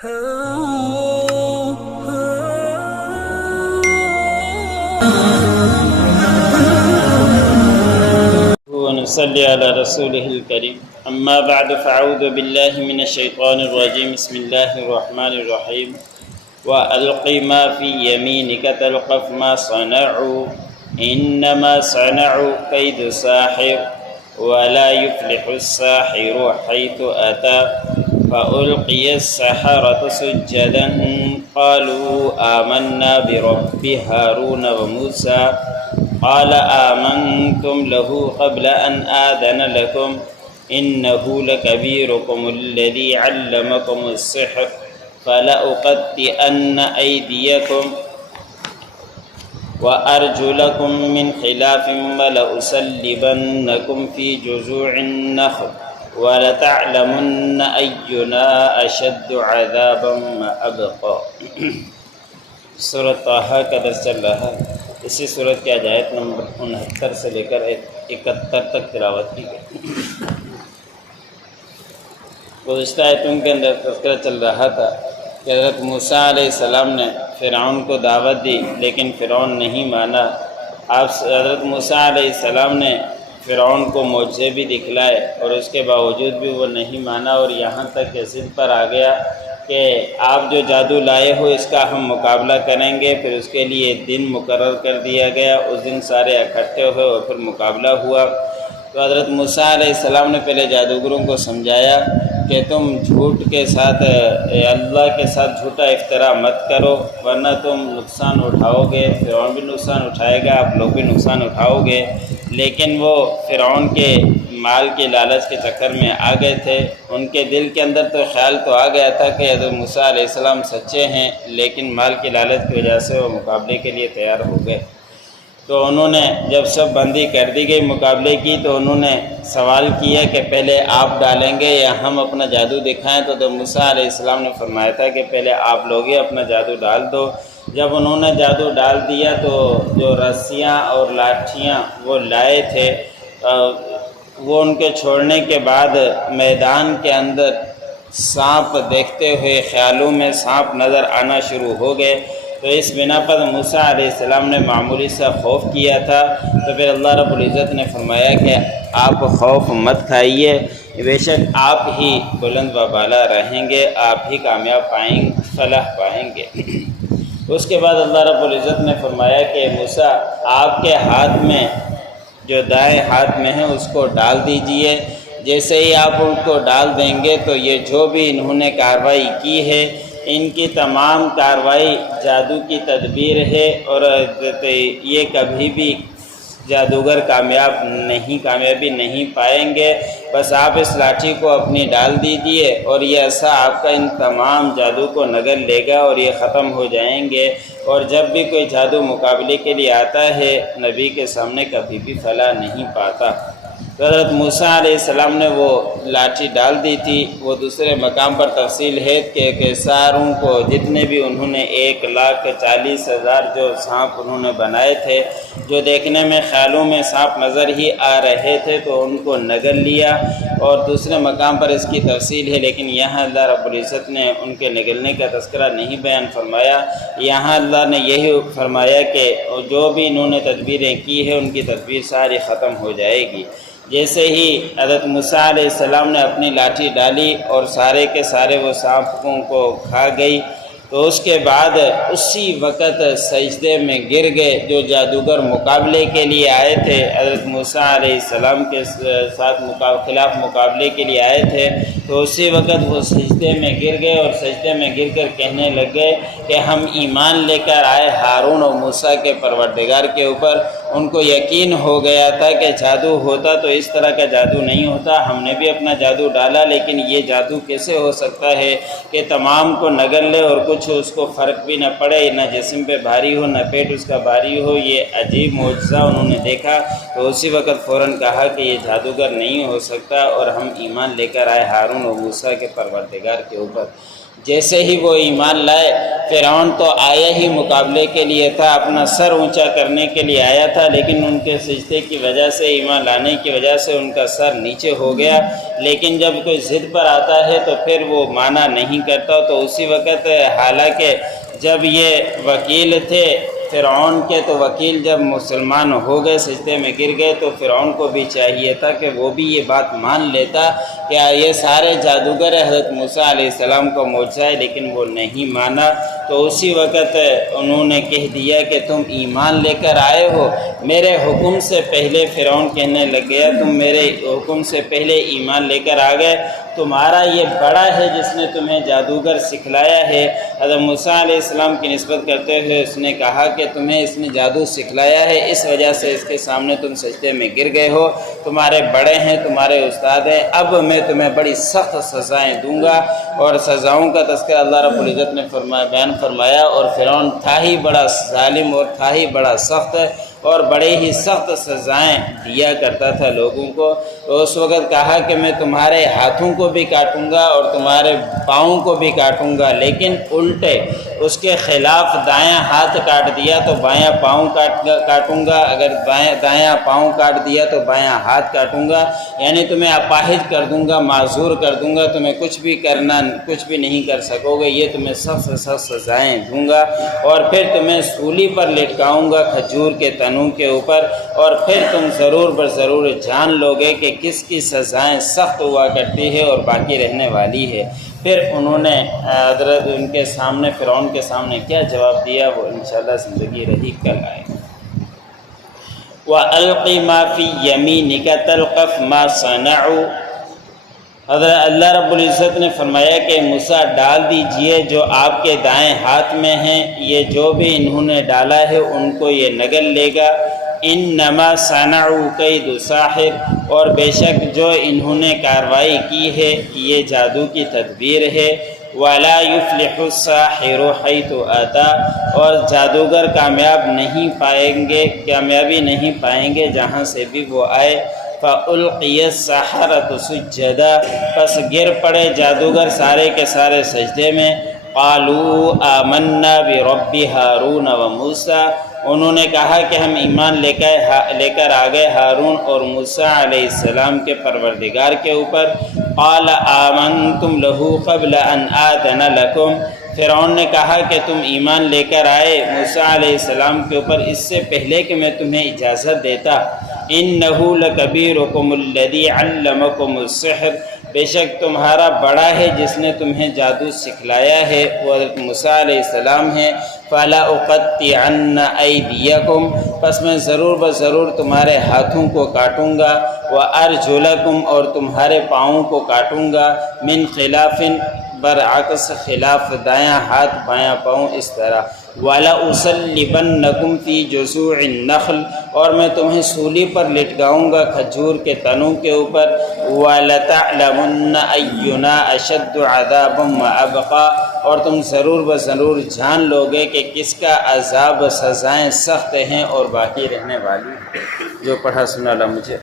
ونصلي على رسوله الكريم أما بعد فأعوذ بالله من الشيطان الرجيم بسم الله الرحمن الرحيم وألق ما في يمينك تلقف ما صنعوا إنما صنعوا كيد ساحر ولا يفلح الساحر حيث أتى فألقي السحرة سجدا قالوا آمنا برب هارون وموسى قال آمنتم له قبل أن آذن لكم إنه لكبيركم الذي علمكم السحر فلأقطعن أيديكم وأرجلكم من خلاف ولأصلبنكم في جذوع النخل وَلَتَعْلَمُنَّ أَيُّنَا أَشَدُّ عَذَابًا وَأَبْقَى۔ سورۃ طٰہٰ کا درس چل رہا ہے۔ اسی سورت کی آیت نمبر 69 سے لے کر 71 تک تلاوت کی گئی۔ گزشتہ آیتوں کے اندر تذکرہ چل رہا تھا کہ حضرت موسیٰ علیہ السلام نے فرعون کو دعوت دی لیکن فرعون نہیں مانا۔ حضرت موسیٰ علیہ السلام نے فرعون کو معجزے بھی دکھلائے اور اس کے باوجود بھی وہ نہیں مانا، اور یہاں تک کہ ضد پر آ گیا کہ آپ جو جادو لائے ہو اس کا ہم مقابلہ کریں گے۔ پھر اس کے لیے دن مقرر کر دیا گیا، اس دن سارے اکٹھے ہوئے اور پھر مقابلہ ہوا۔ تو حضرت موسیٰ علیہ السلام نے پہلے جادوگروں کو سمجھایا کہ تم جھوٹ کے ساتھ اللہ کے ساتھ جھوٹا افتراء مت کرو ورنہ تم نقصان اٹھاؤ گے، فرعون بھی نقصان اٹھائے گا، آپ لوگ بھی نقصان اٹھاؤ گے۔ لیکن وہ فرعون کے مال کے لالچ کے چکر میں آ گئے تھے۔ ان کے دل کے اندر تو خیال تو آ گیا تھا کہ حضرت موسیٰ علیہ السلام سچے ہیں، لیکن مال کی لالچ کی وجہ سے وہ مقابلے کے لیے تیار ہو گئے۔ تو انہوں نے جب سب بندی کر دی گئی مقابلے کی تو انہوں نے سوال کیا کہ پہلے آپ ڈالیں گے یا ہم اپنا جادو دکھائیں؟ تو موسیٰ علیہ السلام نے فرمایا تھا کہ پہلے آپ لوگ ہی اپنا جادو ڈال دو۔ جب انہوں نے جادو ڈال دیا تو جو رسیاں اور لاٹھیاں وہ لائے تھے وہ ان کے چھوڑنے کے بعد میدان کے اندر سانپ دیکھتے ہوئے خیالوں میں سانپ نظر آنا شروع ہو گئے۔ تو اس بنا پر موسیٰ علیہ السلام نے معمولی سا خوف کیا تھا، تو پھر اللہ رب العزت نے فرمایا کہ آپ خوف مت کھائیے، بے شک آپ ہی بلند و بالا رہیں گے، آپ ہی کامیاب فلاح پائیں گے۔ اس کے بعد اللہ رب العزت نے فرمایا کہ موسیٰ آپ کے ہاتھ میں جو دائیں ہاتھ میں ہے اس کو ڈال دیجئے، جیسے ہی آپ ان کو ڈال دیں گے تو یہ جو بھی انہوں نے کارروائی کی ہے ان کی تمام کارروائی جادو کی تدبیر ہے، اور یہ کبھی بھی جادوگر کامیابی نہیں پائیں گے۔ بس آپ اس لاٹھی کو اپنی ڈال دیجئے اور یہ عصا آپ کا ان تمام جادو کو نگل لے گا اور یہ ختم ہو جائیں گے، اور جب بھی کوئی جادو مقابلے کے لیے آتا ہے نبی کے سامنے کبھی بھی فلاح نہیں پاتا۔ تو حضرت موسیٰ علیہ السلام نے وہ لاٹھی ڈال دی تھی۔ وہ دوسرے مقام پر تفصیل ہے کہ ساروں کو جتنے بھی انہوں نے 1,40,000 جو سانپ انہوں نے بنائے تھے جو دیکھنے میں خیالوں میں سانپ نظر ہی آ رہے تھے تو ان کو نگل لیا، اور دوسرے مقام پر اس کی تفصیل ہے، لیکن یہاں اللہ رب العزت نے ان کے نگلنے کا تذکرہ نہیں بیان فرمایا۔ یہاں اللہ نے یہی فرمایا کہ جو بھی انہوں نے تدبیریں کی ہیں ان کی تدبیر ساری ختم ہو جائے گی۔ جیسے ہی حضرت موسیٰ علیہ السلام نے اپنی لاٹھی ڈالی اور سارے کے سارے وہ سانپوں کو کھا گئی، تو اس کے بعد اسی وقت سجدے میں گر گئے جو جادوگر مقابلے کے لیے آئے تھے، حضرت موسیٰ علیہ السلام کے ساتھ خلاف مقابلے کے لیے آئے تھے۔ تو اسی وقت وہ سجدے میں گر گئے اور سجدے میں گر کر کہنے لگ گئے کہ ہم ایمان لے کر آئے ہارون اور موسیٰ کے پروردگار کے اوپر۔ ان کو یقین ہو گیا تھا کہ جادو ہوتا تو اس طرح کا جادو نہیں ہوتا، ہم نے بھی اپنا جادو ڈالا لیکن یہ جادو کیسے ہو سکتا ہے کہ تمام کو نگل لے اور کچھ اس کو فرق بھی نہ پڑے، نہ جسم پہ بھاری ہو نہ پیٹ اس کا بھاری ہو۔ یہ عجیب معجزہ انہوں نے دیکھا تو اسی وقت فوراً کہا کہ یہ جادوگر نہیں ہو سکتا، اور ہم ایمان لے کر آئے ہارون اور موسیٰ کے پروردگار کے اوپر۔ جیسے ہی وہ ایمان لائے، فرعون تو آیا ہی مقابلے کے لیے تھا، اپنا سر اونچا کرنے کے لیے آیا تھا، تھا، لیکن ان کے سجدے کی وجہ سے، ایمان لانے کی وجہ سے ان کا سر نیچے ہو گیا، لیکن جب کوئی ضد پر آتا ہے تو پھر وہ مانا نہیں کرتا۔ تو اسی وقت حالانکہ جب یہ وکیل تھے فرعون کے، تو وکیل جب مسلمان ہو گئے، سجدے میں گر گئے، تو فرعون کو بھی چاہیے تھا کہ وہ بھی یہ بات مان لیتا کہ یہ سارے جادوگر حضرت موسیٰ علیہ السلام کو معجزہ ہے، لیکن وہ نہیں مانا۔ تو اسی وقت انہوں نے کہہ دیا کہ تم ایمان لے کر آئے ہو، میرے حکم سے پہلے فرعون کہنے لگ گیا تم میرے حکم سے پہلے ایمان لے کر آ گئے، تمہارا یہ بڑا ہے جس نے تمہیں جادوگر سکھلایا ہے۔ حضرت موسیٰ علیہ السلام کی نسبت کرتے ہوئے اس نے کہا کہ تمہیں اس نے جادو سکھلایا ہے، اس وجہ سے اس کے سامنے تم سجدے میں گر گئے ہو، تمہارے بڑے ہیں، تمہارے استاد ہیں، اب میں تمہیں بڑی سخت سزائیں دوں گا۔ اور سزاؤں کا تذکرہ اللہ رب العزت نے بیان فرمایا، اور فرعون تھا ہی بڑا ظالم اور تھا ہی بڑا سخت اور بڑے ہی سخت سزائیں دیا کرتا تھا لوگوں کو۔ تو اس وقت کہا کہ میں تمہارے ہاتھوں کو بھی کاٹوں گا اور تمہارے پاؤں کو بھی کاٹوں گا، لیکن الٹے اس کے خلاف دایاں ہاتھ کاٹ دیا تو بایاں پاؤں کاٹوں گا، اگر دایاں پاؤں کاٹ دیا تو بایاں ہاتھ کاٹوں گا، یعنی تمہیں اپاہج کر دوں گا، معذور کر دوں گا، تمہیں کچھ بھی نہیں کر سکو گے، یہ تمہیں سخت سے سخت سزائیں دوں گا، اور پھر تمہیں سولی پر لٹکاؤں گا کھجور کے تنوں کے اوپر، اور پھر تم ضرور بر ضرور جان لو گے کہ کس کی سزائیں سخت ہوا کرتی ہے اور باقی رہنے والی ہے۔ پھر انہوں نے حضرت ان کے سامنے فرعون کے سامنے کیا جواب دیا وہ انشاءاللہ زندگی رہی کل آئے گا۔ وَأَلْقِ مَا فِي يَمِينِكَ تَلْقَفْ مَا صَنَعُوا، حضرت اللہ رب العزت نے فرمایا کہ موسیٰ ڈال دیجئے جو آپ کے دائیں ہاتھ میں ہیں، یہ جو بھی انہوں نے ڈالا ہے ان کو یہ نگل لے گا۔ انما صنعوا کید ساحر، اور بے شک جو انہوں نے کارروائی کی ہے یہ جادو کی تدبیر ہے۔ ولا یفلح الساحر حیث اتی، اور جادوگر کامیابی نہیں پائیں گے جہاں سے بھی وہ آئے۔ فَأُلْقِيَ السَّحَرَةُ سُجَّدًا، پس گر پڑے جادوگر سارے کے سارے سجدے میں۔ قَالُوا آمَنَّا بِرَبِّ هَارُونَ وَمُوسَىٰ، انہوں نے کہا کہ ہم ایمان لے کر آ گئے ہارون اور موسیٰ علیہ السلام کے پروردگار کے اوپر۔ قَالَ آمَنْتُمْ لَهُ قَبْلَ أَنْ آذَنَ لَكُمْ، فرعون نے کہا کہ تم ایمان لے کر آئے موسیٰ علیہ السلام کے اوپر اس سے پہلے کہ میں تمہیں اجازت دیتا۔ إِنَّهُ لَكَبِيرُكُمُ الَّذِي عَلَّمَكُمُ السِّحْرَ، بے شک تمہارا بڑا ہے جس نے تمہیں جادو سکھلایا ہے، وہ حضرت موسیٰ علیہ السلام ہیں۔ فَلَا أُقَطِّعَنَّ أَيْدِيَكُمْ، پس میں ضرور بضرور تمہارے ہاتھوں کو کاٹوں گا، وَأَرْجُلَكُمْ، اور تمہارے پاؤں کو کاٹوں گا، مِنْ خِلَافٍ، برعکس خلاف، دایاں ہاتھ بایاں پاؤں اس طرح۔ وَلَأُصَلِّبَنَّكُمْ فِي جُذُوعِ النَّخْلِ، اور میں تمہیں سولی پر لٹکاؤں گا کھجور کے تنوں کے اوپر۔ وَلَتَعْلَمُنَّ أَيُّنَا أَشَدُّ عَذَابًا وَأَبْقَىٰ، اور تم ضرور بضرور جان لو گے کہ کس کا عذاب سزائیں سخت ہیں اور باقی رہنے والی۔ جو پڑھا سنا اللہ مجھے